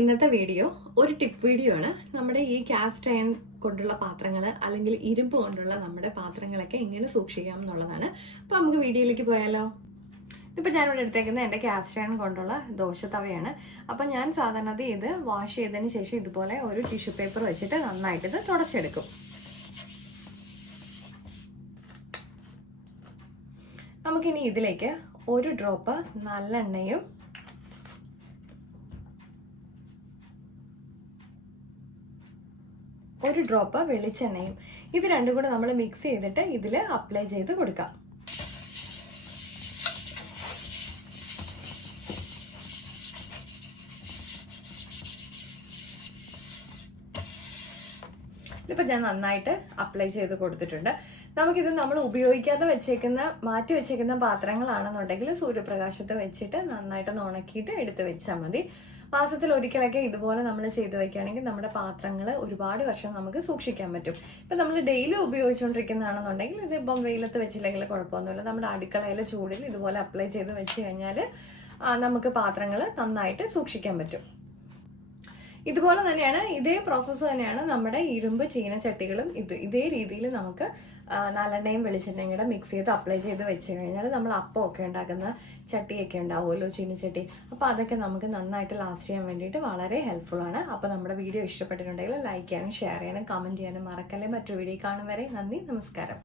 ഇന്നത്തെ വീഡിയോ ഒരു tip video ആണ്. നമ്മുടെ ഈ കാസ്റ്റ് അയൺ കൊണ്ടുള്ള പാത്രങ്ങൾ അല്ലെങ്കിൽ ഇരുമ്പ് കൊണ്ടുള്ള നമ്മുടെ പാത്രങ്ങളൊക്കെ എങ്ങനെ സൂക്ഷിക്കാം എന്നുള്ളതാണ്. അപ്പോൾ നമുക്ക് വീഡിയോയിലേക്ക് പോയാലോ. ഇപ്പോൾ ഞാനിവിടെ എടുത്തേക്കുന്നത് എൻ്റെ കാസ്റ്റ് അയൺ കൊണ്ടുള്ള ദോശത്തവയാണ്. അപ്പോൾ ഞാൻ സാധാരണ ഇത് വാഷ് ചെയ്തതിന് ശേഷം ഇതുപോലെ ഒരു ടിഷ്യൂ പേപ്പർ വെച്ചിട്ട് നന്നായിട്ട് ഇത് തുടച്ചെടുക്കും. നമുക്കിനി ഇതിലേക്ക് ഒരു ഡ്രോപ്പ് നല്ലെണ്ണയും ഒരു ഡ്രോപ്പ് വെളിച്ചെണ്ണയും ഇത് രണ്ടും കൂടെ നമ്മൾ മിക്സ് ചെയ്തിട്ട് ഇതിൽ അപ്ലൈ ചെയ്ത് കൊടുക്കാം. ഇതിപ്പോൾ ഞാൻ നന്നായിട്ട് അപ്ലൈ ചെയ്ത് കൊടുത്തിട്ടുണ്ട്. നമുക്കിത് നമ്മൾ ഉപയോഗിക്കാതെ മാറ്റി വെച്ചേക്കുന്ന പാത്രങ്ങളാണെന്നുണ്ടെങ്കിൽ സൂര്യപ്രകാശത്ത് വെച്ചിട്ട് നന്നായിട്ട് ഉണക്കിയിട്ട് എടുത്ത് വെച്ചാൽ മതി. മാസത്തിൽ ഒരിക്കലൊക്കെ ഇതുപോലെ നമ്മൾ ചെയ്ത് വെക്കുകയാണെങ്കിൽ നമ്മുടെ പാത്രങ്ങൾ ഒരുപാട് വർഷം നമുക്ക് സൂക്ഷിക്കാൻ പറ്റും. ഇപ്പം നമ്മൾ ഡെയിലി ഉപയോഗിച്ചുകൊണ്ടിരിക്കുന്നതാണെന്നുണ്ടെങ്കിൽ ഇതിപ്പം വെയിലത്ത് വെച്ചില്ലെങ്കിൽ കുഴപ്പമൊന്നുമില്ല. നമ്മുടെ അടുക്കളയിലെ ചൂടിൽ ഇതുപോലെ അപ്ലൈ ചെയ്ത് വെച്ച് കഴിഞ്ഞാൽ നമുക്ക് പാത്രങ്ങൾ നന്നായിട്ട് സൂക്ഷിക്കാൻ പറ്റും. ഇതുപോലെ തന്നെയാണ്, ഇതേ പ്രോസസ്സ് തന്നെയാണ് നമ്മുടെ ഇരുമ്പ് ചീനച്ചട്ടികളും. ഇതേ രീതിയിൽ നമുക്ക് നല്ലെണ്ണയും വെളിച്ചെണ്ണയും കൂടെ മിക്സ് ചെയ്ത് അപ്ലൈ ചെയ്ത് വെച്ച് കഴിഞ്ഞാൽ നമ്മൾ അപ്പമൊക്കെ ഉണ്ടാക്കുന്ന ചട്ടിയൊക്കെ ഉണ്ടാവുമല്ലോ, ചീനച്ചട്ടി. അപ്പോൾ അതൊക്കെ നമുക്ക് നന്നായിട്ട് ലാസ്റ്റ് ചെയ്യാൻ വേണ്ടിയിട്ട് വളരെ ഹെൽപ്ഫുൾ ആണ്. അപ്പോൾ നമ്മുടെ വീഡിയോ ഇഷ്ടപ്പെട്ടിട്ടുണ്ടെങ്കിൽ ലൈക്ക് ചെയ്യാനും ഷെയർ ചെയ്യാനും കമൻറ്റ് ചെയ്യാനും മറക്കല്ലേ. മറ്റൊരു വീഡിയോ കാണും വരെ നന്ദി, നമസ്കാരം.